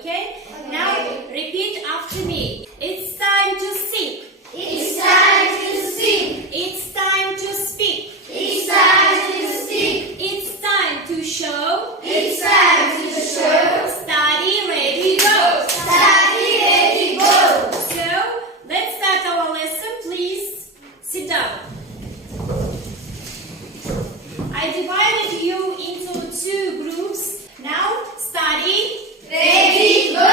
Okay? Now repeat after me. It's time to sing. It's time to sing. It's time to speak. It's time to speak. It's time to show. It's time to show. Study, ready, go. Study, ready, go. So let's start our lesson. Please sit down. I divided you into two groups. Now study, Ready, go.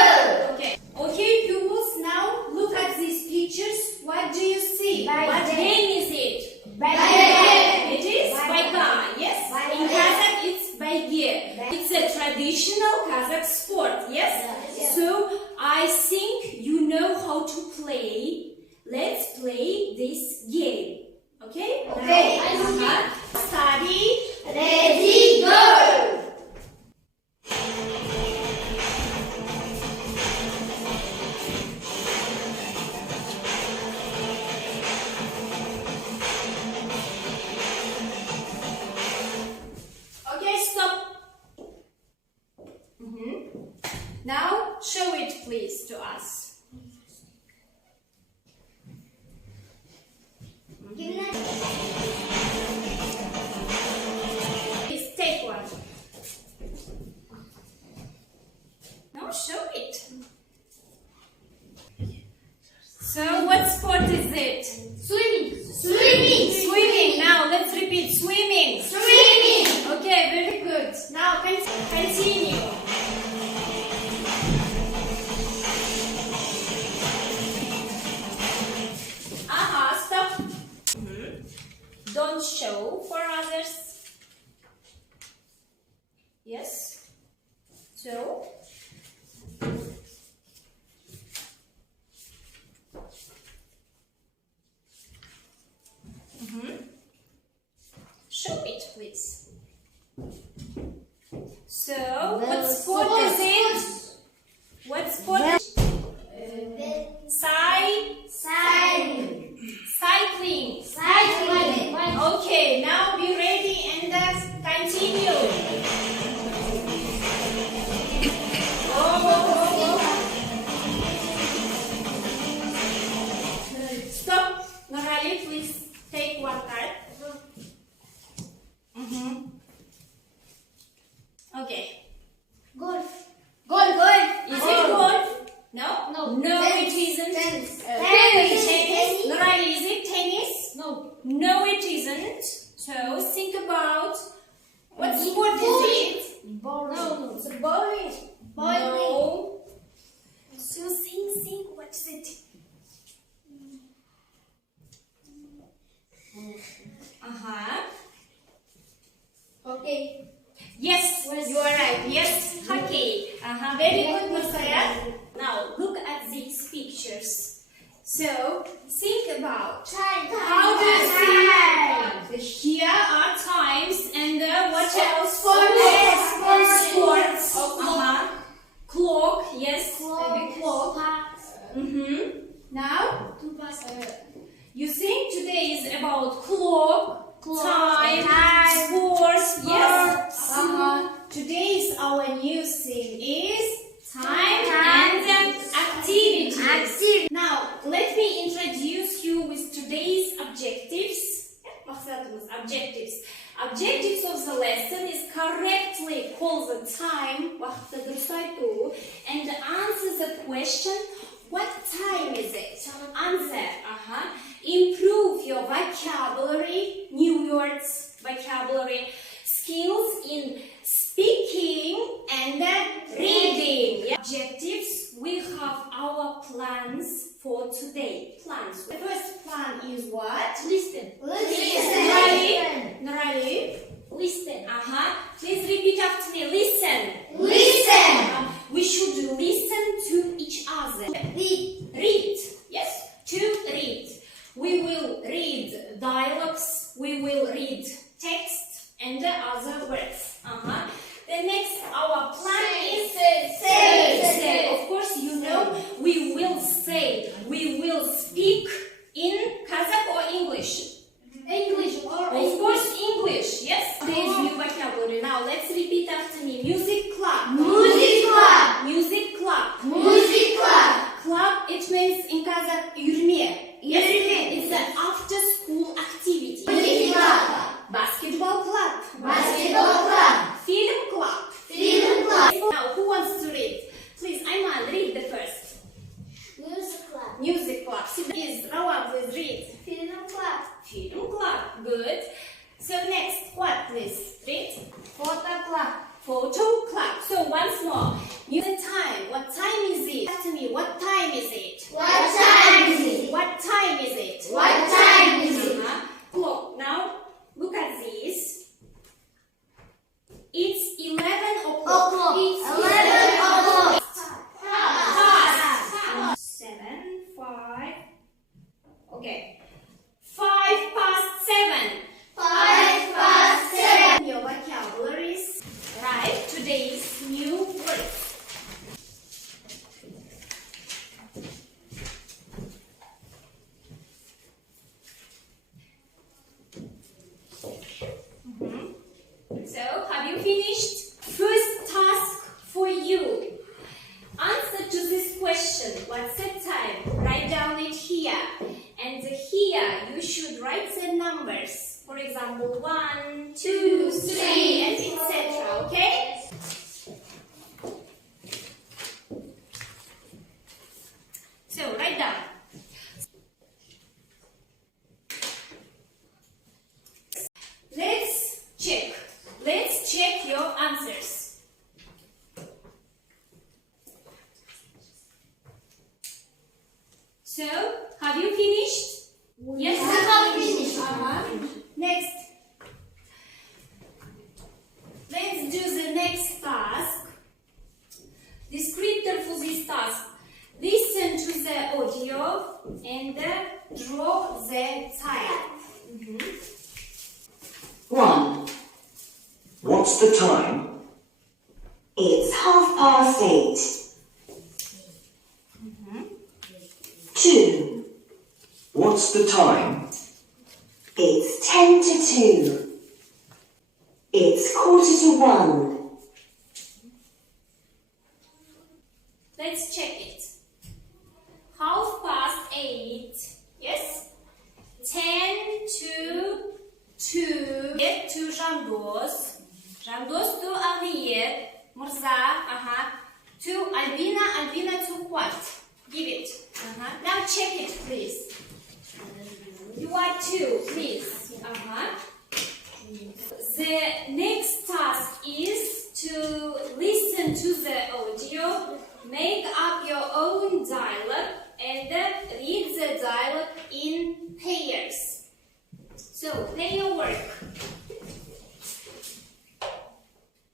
Okay, pupils. Now look at these pictures. What do you see? What game is it? It is bayga. Yes. In Kazakh, it's bayge. It's a traditional Kazakh sport. Yes. So I think you know how to play. Let's play this game. Okay. Okay. Study. Ready, go. Okay, stop. Now show it please to us. Please take one. Now show it. So what sport is it? Swimming. Swimming. Swimming. Now let's repeat. Swimming. Swimming. Okay, very good. Now continue. Stop. Don't show for others. Yes. So. Show it, please. So, what sport is it? What sport is it? Cycling. Cycling. Okay, now be ready and continue. Stop. Nurali, please take one card. Okay. Golf. Is it golf? No? No, it isn't. Tennis. Tennis. Nurali, is it tennis? No. No, it isn't. So think about what sport is it? No. It's a bowling. No. So think. What is it? Okay. Yes, you are right. Yes, hockey. Very good, Nusayat. Now look at these pictures. So think about how do you see? Here are times and what else? Sports. Clock. Yes. Maybe clock. Now you think today is about clock, time, sports. Yes. Today's our new theme is time and activities. Now let me introduce you with today's objectives. Objectives. Objectives of the lesson is correctly call the time and answer the question. What time is it? Answer. Improve your vocabulary, new words, vocabulary, skills in speaking and reading. Objectives, we have our plans for today. Plans. The first plan is what? Listen. Nurali? Listen. Please repeat after me. Listen. We should listen to each other. Read. Yes, to read. We will read dialogues. We will read text and other words. The next, our plan is say. Of course, you know we will say. We will speak in Kazakh or English. Of course, English. Yes. There is new vocabulary. Now let's repeat after me. Music club. Music club. Music club. finished? First task for you. Answer to this question. What's the time? Write down it here. And here you should write the numbers. For example, 1, 2, 3, and etc. Okay? So write down. Let's check. Let's check your answers. So, have you finished? Yes, I have finished. Next. Let's do the next task. Descriptor for this task. Listen to the audio and draw the tile. 1. What's the time? It's 8:30. 2. What's the time? It's 10 to 2. It's 1:45. Let's check it. 8:30. Yes? 10 to 2. Get to Jandos. Jandos to Aliye. Murza. To Albina. Albina to what? Give it. Now check it, please. You are 2, please. The next task is to listen to the audio, make up your own dialogue, and read the dialogue in pairs. So, pair work.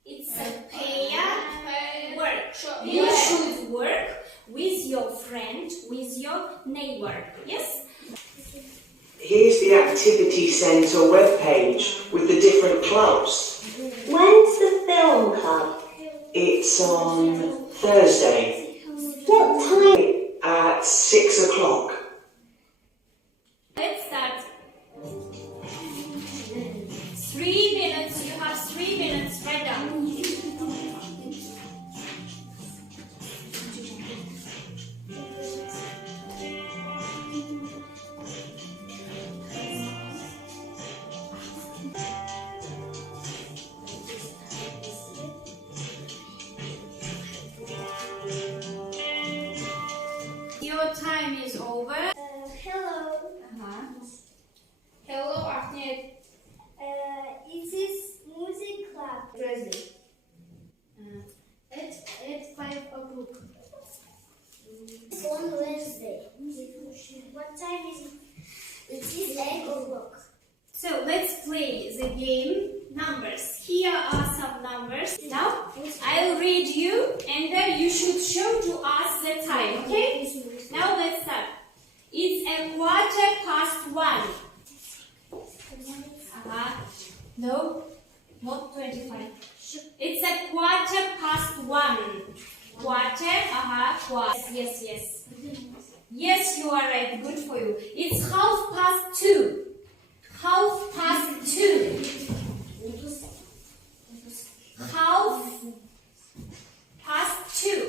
It's a pair work. You should work with your friend, with your neighbor. Yes? Here's the Activity Centre webpage with the different clubs. When's the film club? It's on Thursday What time? at 6 o'clock. Let's start. 3 minutes. You have 3 minutes. Write down. Your time is over. Hello. Hello, Ahmed. It is music club. Thursday. At 5 o'clock. It's on Wednesday. What time is it? It is 8 o'clock. So let's play the game numbers. Here are some numbers. Now I'll read you and then you should show to us the time, okay? Now let's start. It's 1:15. No, not 25. It's 1:15. Quarter, yes. Yes, you are right. Good for you. It's 2:30. 2:30. 2:30. Two.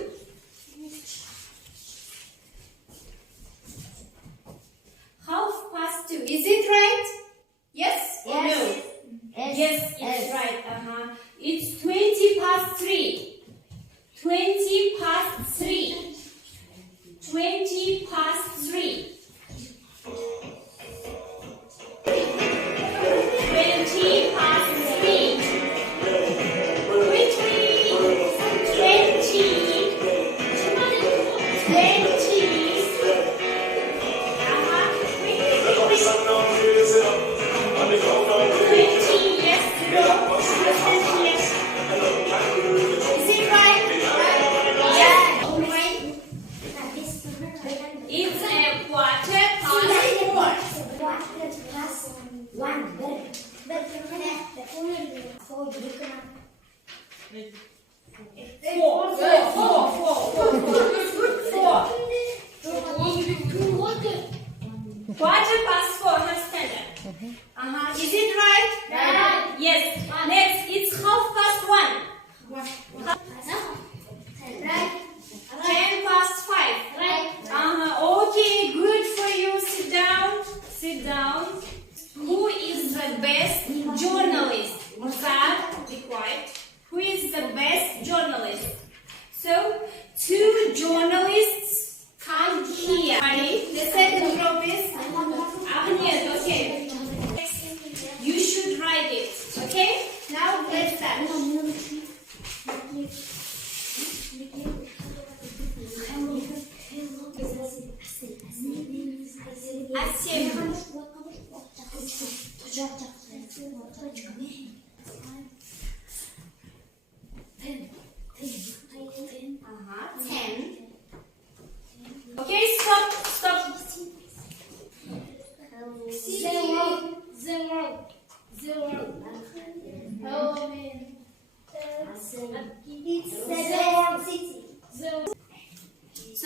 Is it right? Yes or no? Yes, it's right. It's 3:20. 3:20. 3:20. 4:15, understand? Is it right? Right. Yes. Next, it's 1:30.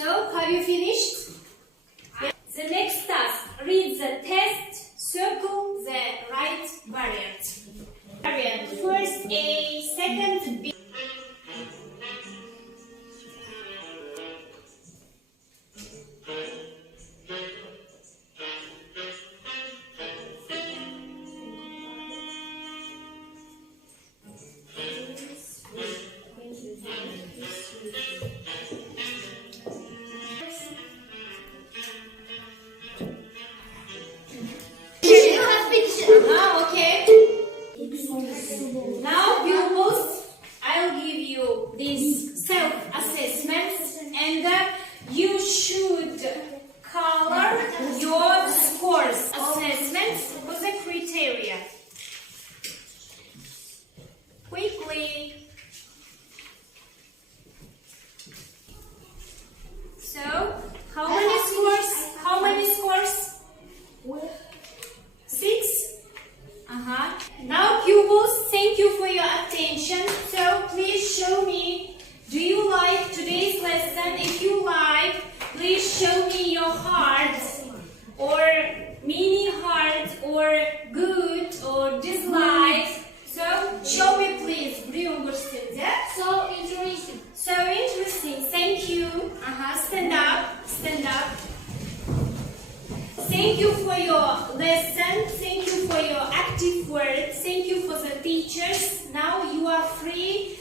So, have you finished? The next task, read the test, circle the right variant. First A, second B. Okay. Now pupils, I'll give you these self-assessments and you should color your scores. Assessments with the criteria. Quickly. So, how many scores? How many scores? 6? Now pupils, thank you for your attention. So please show me, do you like today's lesson? If you like, please show me your hearts or mini hearts or good or dislike. So show me please. So interesting. So interesting. Thank you. Stand up. Stand up. Thank you for your lesson. Thank you for your active work. Thank you for the teachers. Now you are free